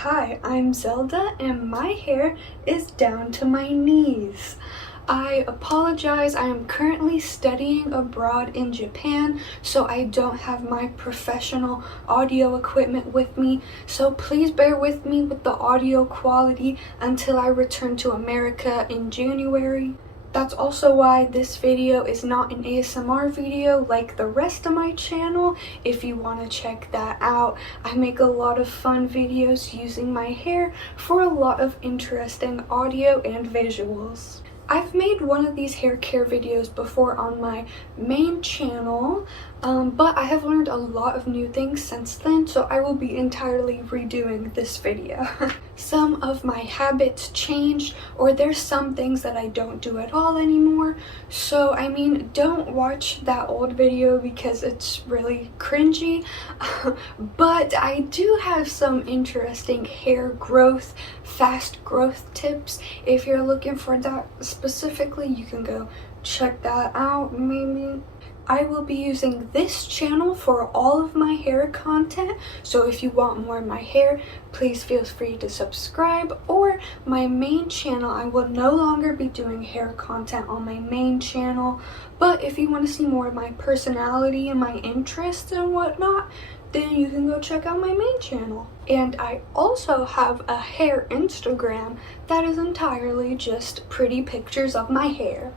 Hi, I'm Zelda and my hair is down to my knees. I apologize, I am currently studying abroad in Japan, so I don't have my professional audio equipment with me, so please bear with me with the audio quality until I return to America in January. That's also why this video is not an ASMR video like the rest of my channel. If you want to check that out, I make a lot of fun videos using my hair for a lot of interesting audio and visuals. I've made one of these hair care videos before on my main channel, but I have learned a lot of new things since then, so I will be entirely redoing this video. Some of my habits changed, or there's some things that I don't do at all anymore, so I mean, don't watch that old video because it's really cringy, but I do have some interesting hair growth, fast growth tips. If you're looking for that specifically, you can go check that out maybe. I will be using this channel for all of my hair content, so if you want more of my hair, please feel free to subscribe. Or my main channel, I will no longer be doing hair content on my main channel, but if you want to see more of my personality and my interests and whatnot, then you can go check out my main channel. And I also have a hair Instagram that is entirely just pretty pictures of my hair.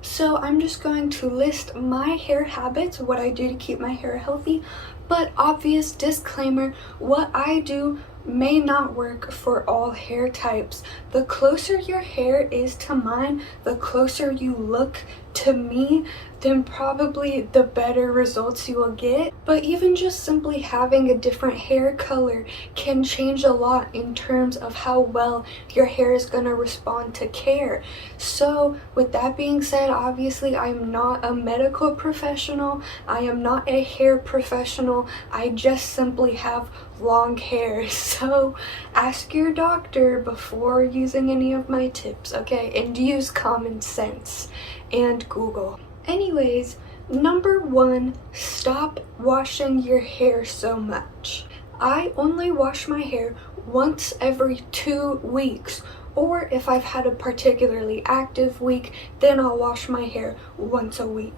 So I'm just going to list my hair habits, what I do to keep my hair healthy, but obvious disclaimer, what I do may not work for all hair types. The closer your hair is to mine, the closer you look to me, then probably the better results you will get. But even just simply having a different hair color can change a lot in terms of how well your hair is going to respond to care. So with that being said, obviously I'm not a medical professional, I am not a hair professional, I just simply have long hair. So ask your doctor before using any of my tips, okay? And use common sense and Google. Anyways, number one, stop washing your hair so much. I only wash my hair once every 2 weeks, or if I've had a particularly active week, then I'll wash my hair once a week.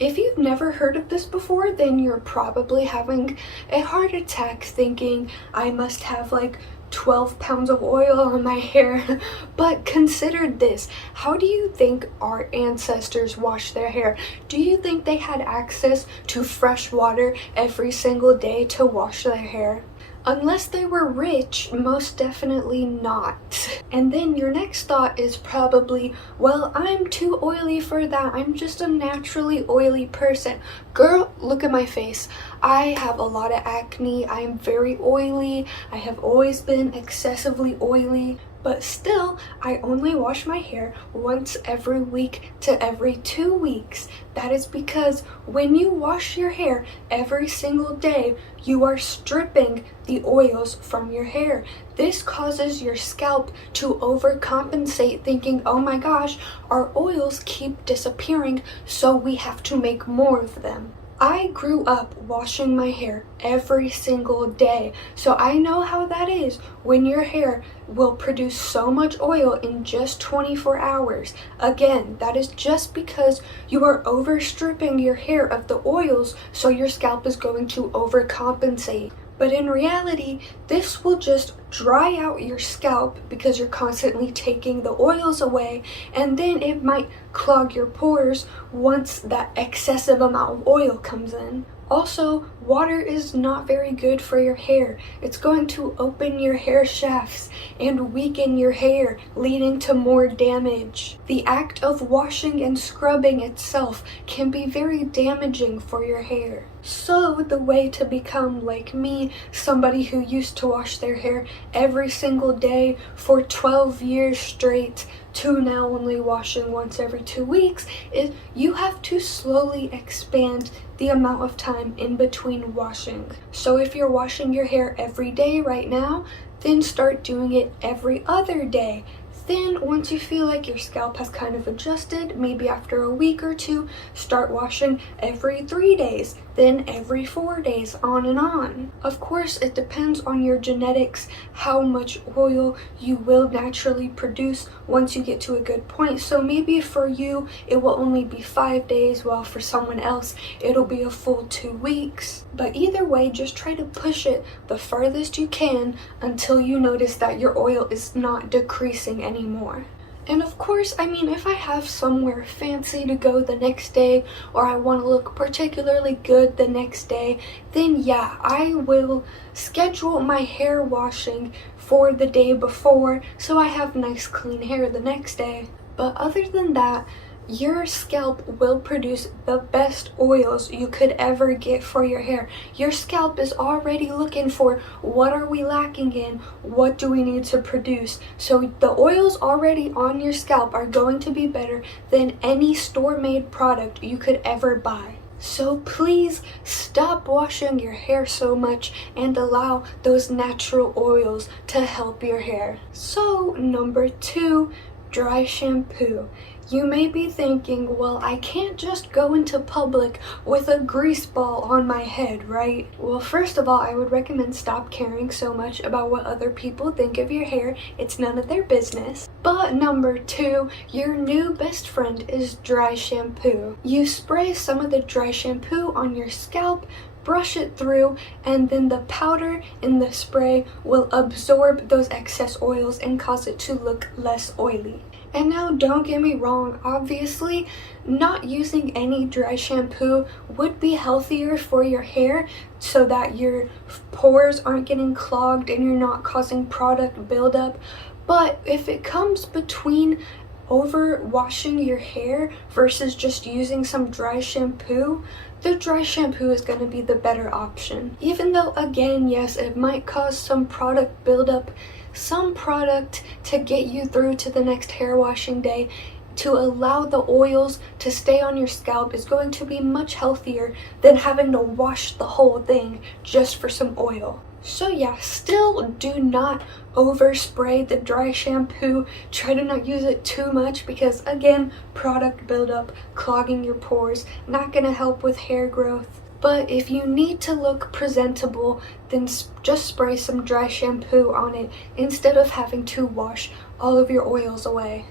If you've never heard of this before, then you're probably having a heart attack thinking I must have like 12 pounds of oil on my hair. But consider this, how do you think our ancestors washed their hair? Do you think they had access to fresh water every single day to wash their hair? Unless they were rich, most definitely not. And then your next thought is probably, well, I'm too oily for that. I'm just a naturally oily person. Girl, look at my face. I have a lot of acne. I'm very oily. I have always been excessively oily. But still, I only wash my hair once every week to every 2 weeks. That is because when you wash your hair every single day, you are stripping the oils from your hair. This causes your scalp to overcompensate, thinking, oh my gosh, our oils keep disappearing, so we have to make more of them. I grew up washing my hair every single day, so I know how that is when your hair will produce so much oil in just 24 hours. Again, that is just because you are overstripping your hair of the oils, so your scalp is going to overcompensate. But in reality, this will just dry out your scalp because you're constantly taking the oils away, and then it might clog your pores once that excessive amount of oil comes in. Also, water is not very good for your hair. It's going to open your hair shafts and weaken your hair, leading to more damage. The act of washing and scrubbing itself can be very damaging for your hair. So the way to become like me, somebody who used to wash their hair every single day for 12 years straight, to now only washing once every 2 weeks, is you have to slowly expand the amount of time in between washing. So if you're washing your hair every day right now, then start doing it every other day. Then once you feel like your scalp has kind of adjusted, maybe after a week or two, start washing every 3 days. then every 4 days, on and on. Of course, it depends on your genetics, how much oil you will naturally produce once you get to a good point. So maybe for you, it will only be 5 days, while for someone else, it'll be a full 2 weeks. But either way, just try to push it the farthest you can until you notice that your oil is not decreasing anymore. And of course, I mean, if I have somewhere fancy to go the next day, or I want to look particularly good the next day, then yeah, I will schedule my hair washing for the day before so I have nice clean hair the next day. But other than that, your scalp will produce the best oils you could ever get for your hair. Your scalp is already looking for what are we lacking in, what do we need to produce. So the oils already on your scalp are going to be better than any store-made product you could ever buy. So please stop washing your hair so much and allow those natural oils to help your hair. So number 2, dry shampoo. You may be thinking, well, I can't just go into public with a grease ball on my head, right? Well, first of all, I would recommend stop caring so much about what other people think of your hair. It's none of their business. But number 2, your new best friend is dry shampoo. You spray some of the dry shampoo on your scalp, brush it through, and then the powder in the spray will absorb those excess oils and cause it to look less oily. And now, don't get me wrong, obviously, not using any dry shampoo would be healthier for your hair so that your pores aren't getting clogged and you're not causing product buildup. But if it comes between over washing your hair versus just using some dry shampoo, the dry shampoo is going to be the better option. Even though, again, yes, it might cause some product buildup, some product to get you through to the next hair washing day, to allow the oils to stay on your scalp is going to be much healthier than having to wash the whole thing just for some oil. So yeah, still do not overspray the dry shampoo. Try to not use it too much because, again, product buildup, clogging your pores, not gonna help with hair growth. But if you need to look presentable, then just spray some dry shampoo on it instead of having to wash all of your oils away.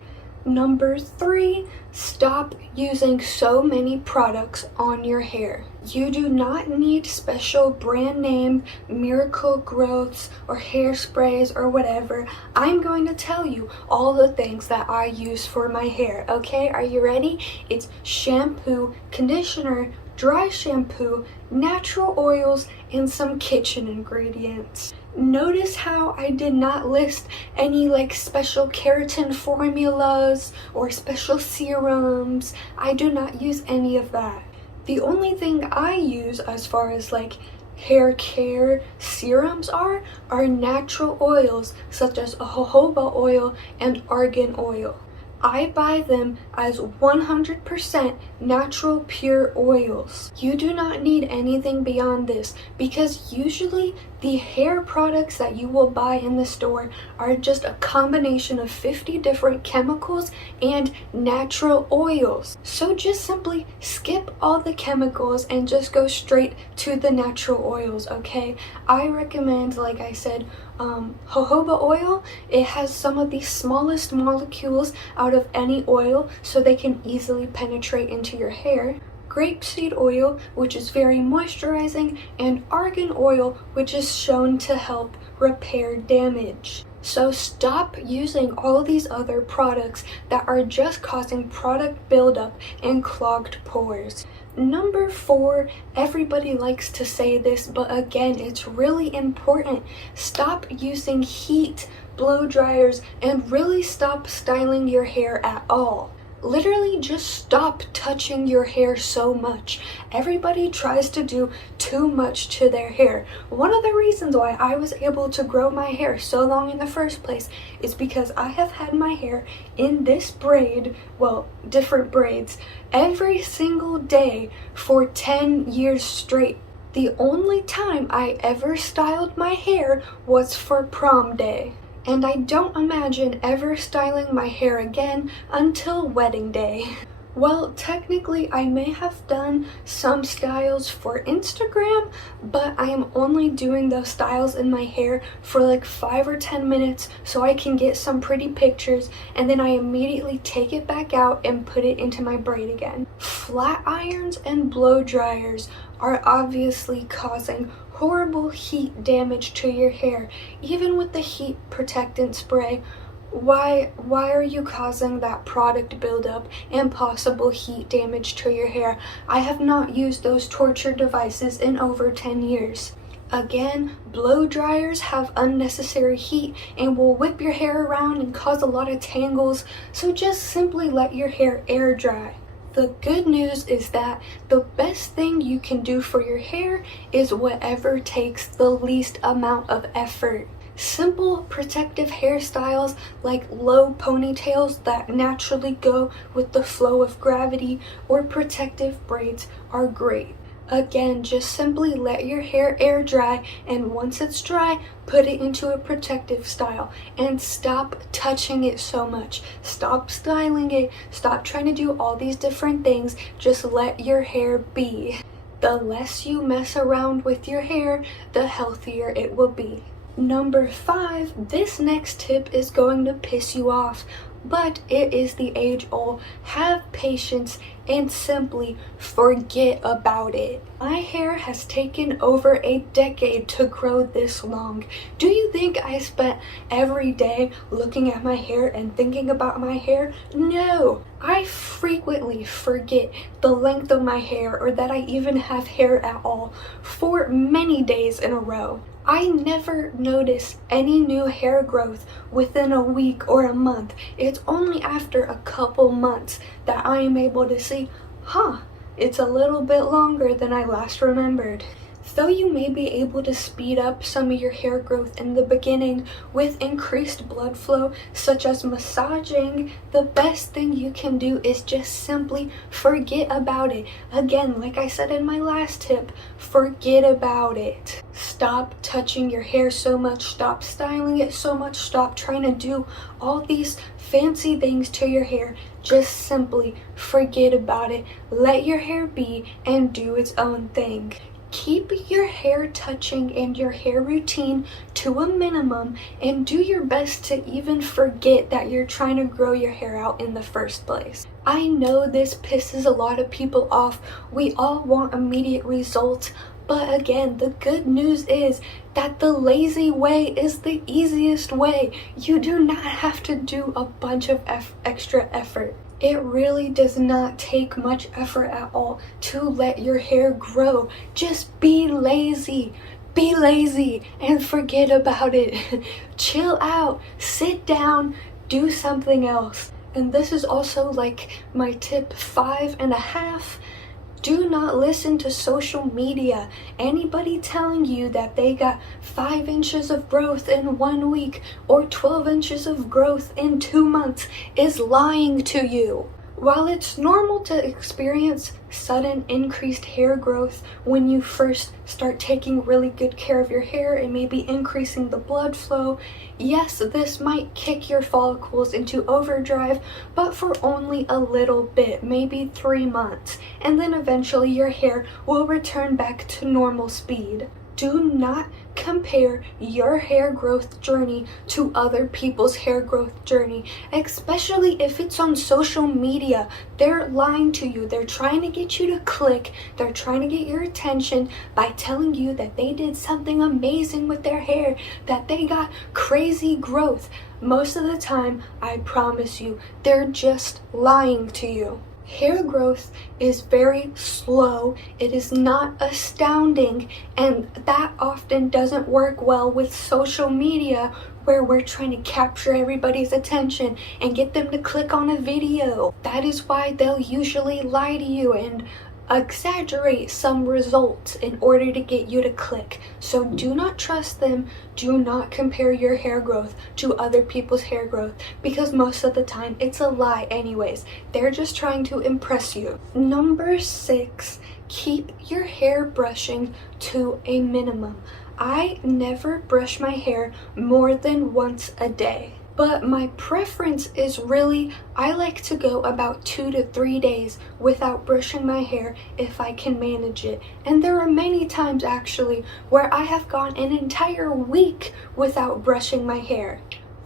Number 3, stop using so many products on your hair. You do not need special brand name miracle growths or hairsprays or whatever. I'm going to tell you all the things that I use for my hair, okay? Are you ready? It's shampoo, conditioner, dry shampoo, natural oils, and some kitchen ingredients. Notice how I did not list any special keratin formulas or special serums. I do not use any of that. The only thing I use as far as hair care serums are natural oils such as jojoba oil and argan oil. I buy them as 100% natural pure oils. You do not need anything beyond this because usually the hair products that you will buy in the store are just a combination of 50 different chemicals and natural oils. So just simply skip all the chemicals and just go straight to the natural oils, okay? I recommend, like I said, jojoba oil. It has some of the smallest molecules out of any oil, so they can easily penetrate into your hair. Grapeseed oil, which is very moisturizing, and argan oil, which is shown to help repair damage. So stop using all these other products that are just causing product buildup and clogged pores. Number 4, everybody likes to say this, but again, it's really important. Stop using heat, blow dryers, and really stop styling your hair at all. Literally just stop touching your hair so much. Everybody tries to do too much to their hair. One of the reasons why I was able to grow my hair so long in the first place is because I have had my hair in this braid, well, different braids, every single day for 10 years straight. The only time I ever styled my hair was for prom day. And I don't imagine ever styling my hair again until wedding day. Well, technically, I may have done some styles for Instagram, but I am only doing those styles in my hair for like 5 or 10 minutes so I can get some pretty pictures, and then I immediately take it back out and put it into my braid again. Flat irons and blow dryers are obviously causing horrible heat damage to your hair, even with the heat protectant spray. Why are you causing that product buildup and possible heat damage to your hair? I have not used those torture devices in over 10 years. Again, blow dryers have unnecessary heat and will whip your hair around and cause a lot of tangles, so just simply let your hair air dry. The good news is that the best thing you can do for your hair is whatever takes the least amount of effort. Simple protective hairstyles like low ponytails that naturally go with the flow of gravity or protective braids are great. Again, just simply let your hair air dry, and once it's dry, put it into a protective style and stop touching it so much. Stop styling it, stop trying to do all these different things, just let your hair be. The less you mess around with your hair, the healthier it will be. Number 5, this next tip is going to piss you off, but it is the age-old, have patience and simply forget about it. My hair has taken over a decade to grow this long. Do you think I spent every day looking at my hair and thinking about my hair? No! I frequently forget the length of my hair or that I even have hair at all for many days in a row. I never notice any new hair growth within a week or a month. It's only after a couple months that I am able to see, it's a little bit longer than I last remembered. Though you may be able to speed up some of your hair growth in the beginning with increased blood flow, such as massaging, the best thing you can do is just simply forget about it. Again, like I said in my last tip, forget about it. Stop touching your hair so much, stop styling it so much, stop trying to do all these fancy things to your hair. Just simply forget about it. Let your hair be and do its own thing. Keep your hair touching and your hair routine to a minimum, and do your best to even forget that you're trying to grow your hair out in the first place. I know this pisses a lot of people off. We all want immediate results, but again, the good news is that the lazy way is the easiest way. You do not have to do a bunch of extra effort. It really does not take much effort at all to let your hair grow. Just be lazy. Be lazy and forget about it. Chill out, sit down, do something else. And this is also like my tip 5.5. Do not listen to social media. Anybody telling you that they got 5 inches of growth in 1 week or 12 inches of growth in 2 months is lying to you. While it's normal to experience sudden increased hair growth when you first start taking really good care of your hair and maybe increasing the blood flow, yes, this might kick your follicles into overdrive, but for only a little bit, maybe 3 months, and then eventually your hair will return back to normal speed. Do not compare your hair growth journey to other people's hair growth journey, especially if it's on social media. They're lying to you. They're trying to get you to click. They're trying to get your attention by telling you that they did something amazing with their hair, that they got crazy growth. Most of the time, I promise you, they're just lying to you. Hair growth is very slow, it is not astounding, and that often doesn't work well with social media, where we're trying to capture everybody's attention and get them to click on a video. That is why they'll usually lie to you and exaggerate some results in order to get you to click. So do not trust them. Do not compare your hair growth to other people's hair growth, because most of the time it's a lie anyways. They're just trying to impress you. Number 6, keep your hair brushing to a minimum. I never brush my hair more than once a day. But my preference is really, I like to go about 2 to 3 days without brushing my hair if I can manage it. And there are many times actually where I have gone an entire week without brushing my hair.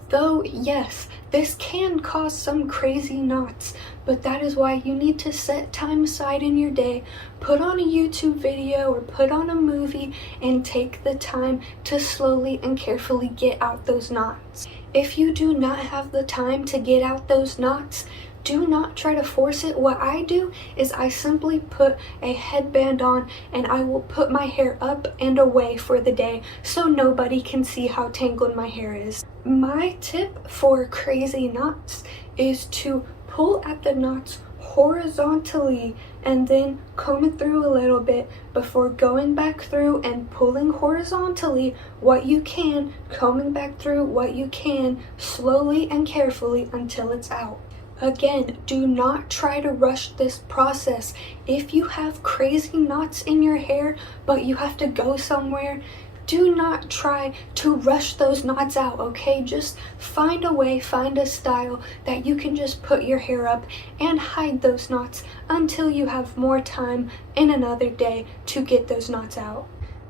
Though, yes, this can cause some crazy knots, but that is why you need to set time aside in your day, put on a YouTube video or put on a movie, and take the time to slowly and carefully get out those knots. If you do not have the time to get out those knots, do not try to force it. What I do is I simply put a headband on and I will put my hair up and away for the day so nobody can see how tangled my hair is. My tip for crazy knots is to pull at the knots horizontally and then comb it through a little bit before going back through and pulling horizontally what you can, combing back through what you can, slowly and carefully until it's out. Again, do not try to rush this process. If you have crazy knots in your hair but you have to go somewhere, do not try to rush those knots out, okay? Just find a way, find a style that you can just put your hair up and hide those knots until you have more time in another day to get those knots out.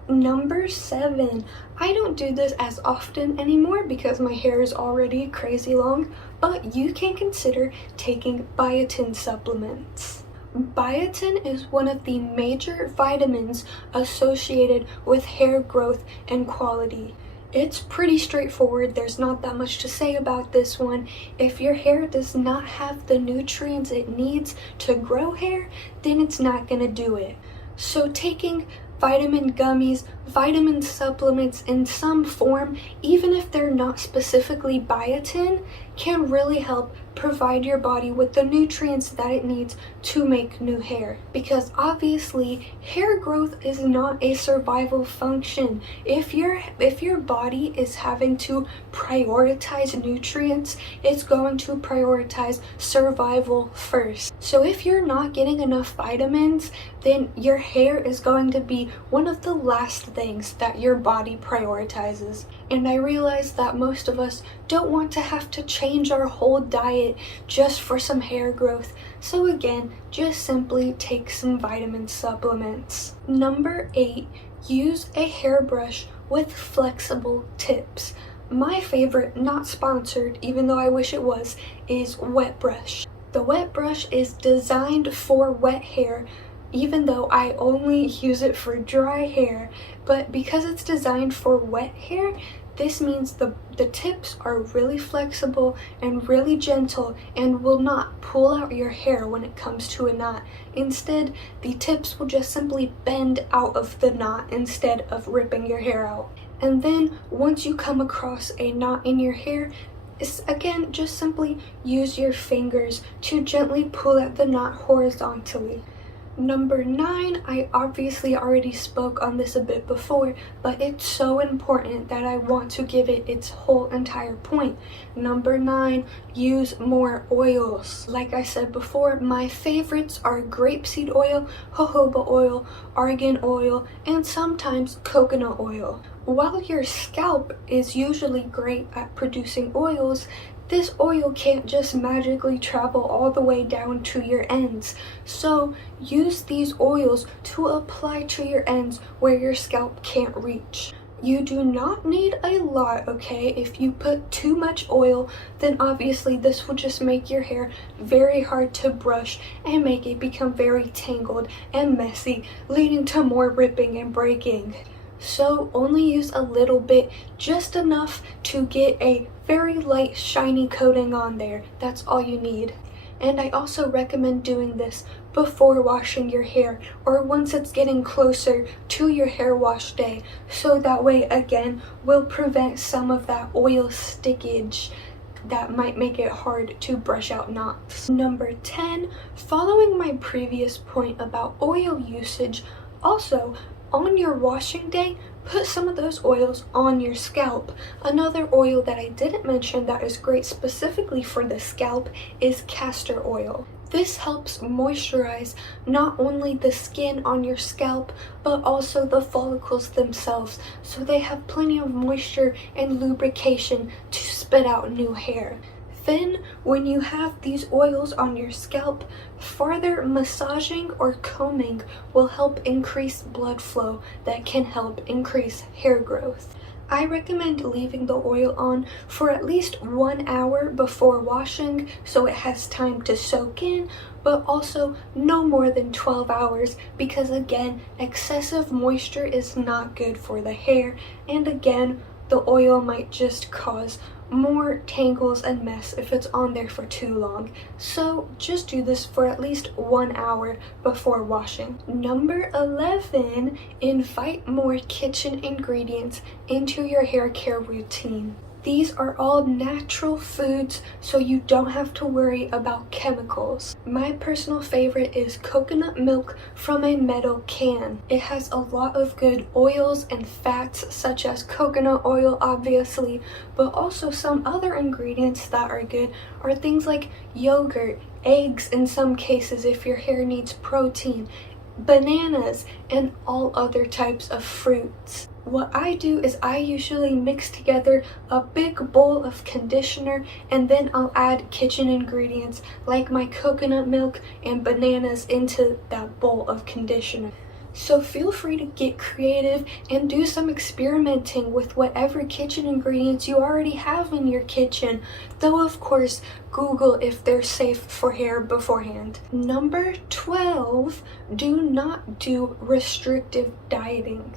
Number 7, I don't do this as often anymore because my hair is already crazy long, but you can consider taking biotin supplements. Biotin is one of the major vitamins associated with hair growth and quality. It's pretty straightforward, there's not that much to say about this one. If your hair does not have the nutrients it needs to grow hair, then it's not going to do it. So taking vitamin gummies, vitamin supplements in some form, even if they're not specifically biotin, can really help provide your body with the nutrients that it needs to make new hair. Because obviously, hair growth is not a survival function. If your body is having to prioritize nutrients, it's going to prioritize survival first. So if you're not getting enough vitamins, then your hair is going to be one of the last things that your body prioritizes. And I realize that most of us don't want to have to change our whole diet just for some hair growth. So again, just simply take some vitamin supplements. Number 8, use a hairbrush with flexible tips. My favorite, not sponsored, even though I wish it was, is Wet Brush. The Wet Brush is designed for wet hair, even though I only use it for dry hair, but because it's designed for wet hair, this means the tips are really flexible and really gentle and will not pull out your hair when it comes to a knot. Instead, the tips will just simply bend out of the knot instead of ripping your hair out. And then once you come across a knot in your hair, again, just simply use your fingers to gently pull at the knot horizontally. Number 9, I obviously already spoke on this a bit before, but it's so important that I want to give it its whole entire point. Number 9, use more oils. Like I said before, my favorites are grapeseed oil, jojoba oil, argan oil, and sometimes coconut oil. While your scalp is usually great at producing oils, this oil can't just magically travel all the way down to your ends. So use these oils to apply to your ends where your scalp can't reach. You do not need a lot, okay? If you put too much oil, then obviously this will just make your hair very hard to brush and make it become very tangled and messy, leading to more ripping and breaking. So only use a little bit, just enough to get a very light shiny coating on there. That's all you need. And I also recommend doing this before washing your hair or once it's getting closer to your hair wash day, so that way again will prevent some of that oil stickage that might make it hard to brush out knots. Number 10, following my previous point about oil usage, also on your washing day, put some of those oils on your scalp. Another oil that I didn't mention that is great specifically for the scalp is castor oil. This helps moisturize not only the skin on your scalp, but also the follicles themselves, so they have plenty of moisture and lubrication to spit out new hair. Then, when you have these oils on your scalp, farther massaging or combing will help increase blood flow that can help increase hair growth. I recommend leaving the oil on for at least 1 hour before washing so it has time to soak in, but also no more than 12 hours because again, excessive moisture is not good for the hair, and again, the oil might just cause more tangles and mess if it's on there for too long. So just do this for at least 1 hour before washing. Number 11, invite more kitchen ingredients into your hair care routine. These are all natural foods, so you don't have to worry about chemicals. My personal favorite is coconut milk from a metal can. It has a lot of good oils and fats, such as coconut oil, obviously, but also some other ingredients that are good are things like yogurt, eggs in some cases if your hair needs protein, bananas, and all other types of fruits. What I do is I usually mix together a big bowl of conditioner and then I'll add kitchen ingredients like my coconut milk and bananas into that bowl of conditioner. So feel free to get creative and do some experimenting with whatever kitchen ingredients you already have in your kitchen, though of course Google if they're safe for hair beforehand. Number 12, do not do restrictive dieting.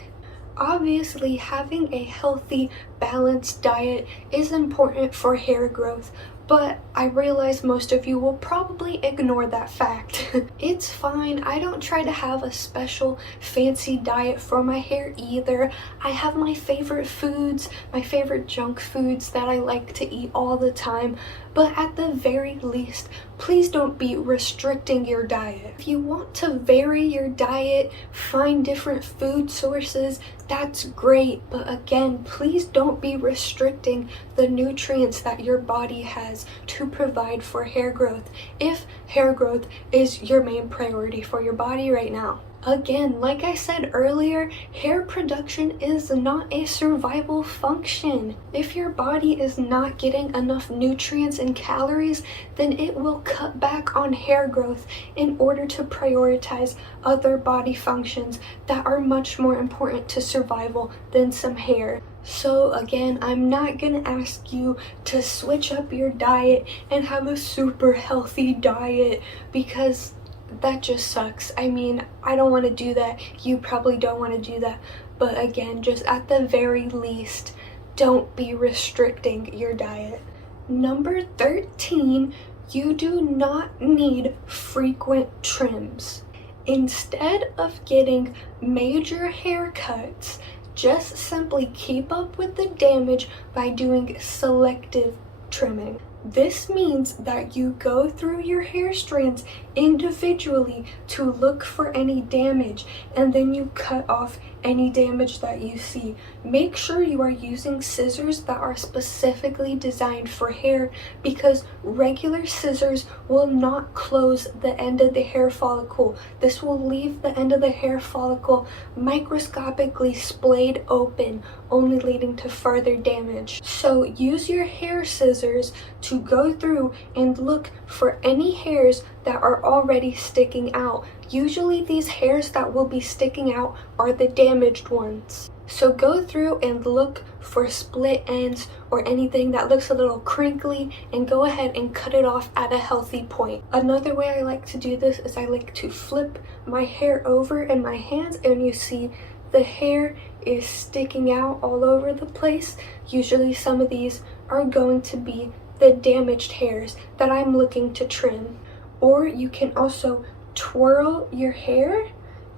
Obviously, having a healthy, balanced diet is important for hair growth, but I realize most of you will probably ignore that fact. It's fine, I don't try to have a special fancy diet for my hair either. I have my favorite foods, my favorite junk foods that I like to eat all the time, but at the very least, please don't be restricting your diet. If you want to vary your diet, find different food sources, that's great, but again, please don't be restricting the nutrients that your body has to provide for hair growth if hair growth is your main priority for your body right now. Again, like I said earlier, hair production is not a survival function. If your body is not getting enough nutrients and calories, then it will cut back on hair growth in order to prioritize other body functions that are much more important to survival than some hair. So again, I'm not gonna ask you to switch up your diet and have a super healthy diet because that just sucks. I mean, I don't want to do that. You probably don't want to do that. But again, just at the very least, don't be restricting your diet. Number 13, you do not need frequent trims. Instead of getting major haircuts, just simply keep up with the damage by doing selective trimming. This means that you go through your hair strands individually to look for any damage, and then you cut off any damage that you see. Make sure you are using scissors that are specifically designed for hair, because regular scissors will not close the end of the hair follicle. This will leave the end of the hair follicle microscopically splayed open, only leading to further damage. So use your hair scissors to go through and look for any hairs that are already sticking out. Usually these hairs that will be sticking out are the damaged ones. So go through and look for split ends or anything that looks a little crinkly and go ahead and cut it off at a healthy point. Another way I like to do this is I like to flip my hair over in my hands, and you see the hair is sticking out all over the place. Usually some of these are going to be the damaged hairs that I'm looking to trim. Or you can also twirl your hair,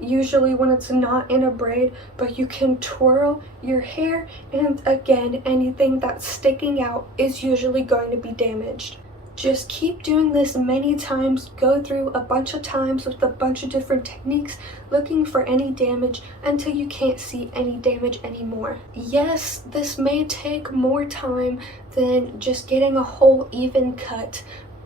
usually when it's not in a braid, but you can twirl your hair, and again, anything that's sticking out is usually going to be damaged. Just keep doing this many times, go through a bunch of times with a bunch of different techniques, looking for any damage until you can't see any damage anymore. Yes, this may take more time than just getting a whole even cut,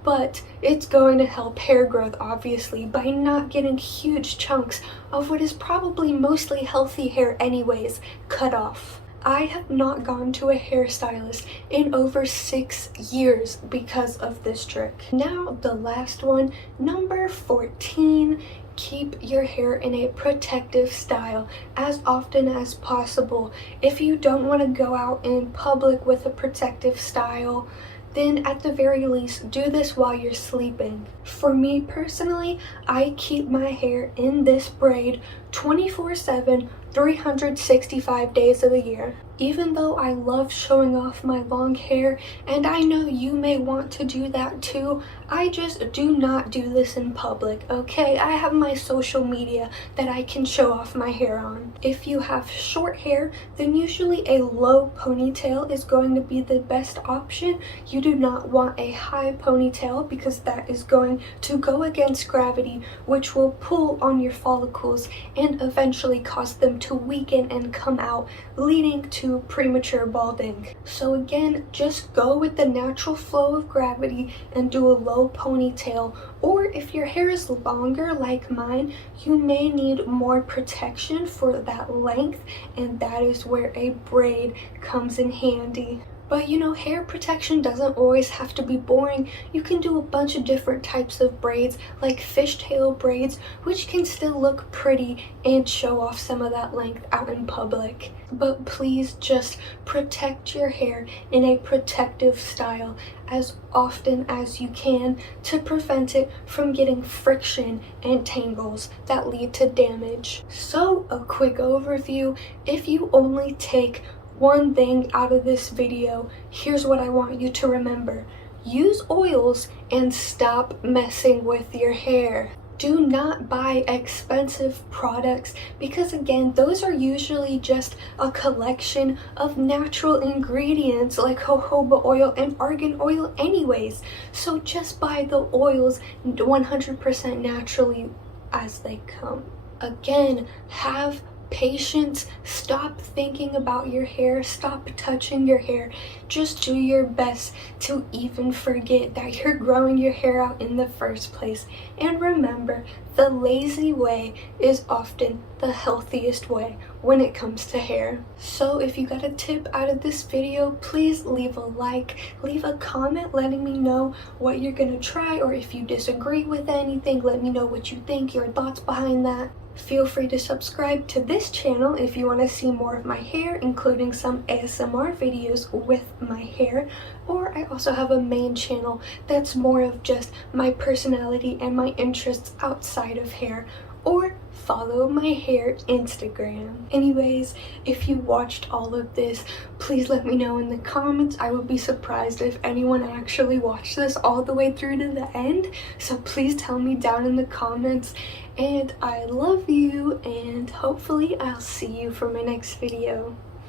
but it's going to help hair growth obviously by not getting huge chunks of what is probably mostly healthy hair anyways cut off. I have not gone to a hairstylist in over 6 years because of this trick. Now the last one, number 14. Keep your hair in a protective style as often as possible. If you don't want to go out in public with a protective style, then at the very least do this while you're sleeping. For me personally, I keep my hair in this braid 24/7, 365 days of the year. Even though I love showing off my long hair, and I know you may want to do that too, I just do not do this in public, okay? I have my social media that I can show off my hair on. If you have short hair, then usually a low ponytail is going to be the best option. You do not want a high ponytail because that is going to go against gravity, which will pull on your follicles and eventually cause them to weaken and come out, leading to premature balding. So again, just go with the natural flow of gravity and do a low ponytail. Or if your hair is longer like mine, you may need more protection for that length, and that is where a braid comes in handy. But you know, hair protection doesn't always have to be boring. You can do a bunch of different types of braids, like fishtail braids, which can still look pretty and show off some of that length out in public. But please just protect your hair in a protective style as often as you can to prevent it from getting friction and tangles that lead to damage. So a quick overview: if you only take one thing out of this video, here's what I want you to remember. Use oils and stop messing with your hair. Do not buy expensive products because again, those are usually just a collection of natural ingredients like jojoba oil and argan oil anyways. So just buy the oils 100% naturally as they come. Again, have patience. Stop thinking about your hair. Stop touching your hair. Just do your best to even forget that you're growing your hair out in the first place. And remember, the lazy way is often the healthiest way when it comes to hair. So if you got a tip out of this video, please leave a like, leave a comment letting me know what you're gonna try, or if you disagree with anything, let me know what you think, your thoughts behind that. Feel free to subscribe to this channel if you want to see more of my hair, including some ASMR videos with my hair. Or I also have a main channel that's more of just my personality and my interests outside of hair. Or follow my hair Instagram. Anyways, if you watched all of this, please let me know in the comments. I would be surprised if anyone actually watched this all the way through to the end. So please tell me down in the comments. And I love you, and hopefully I'll see you for my next video.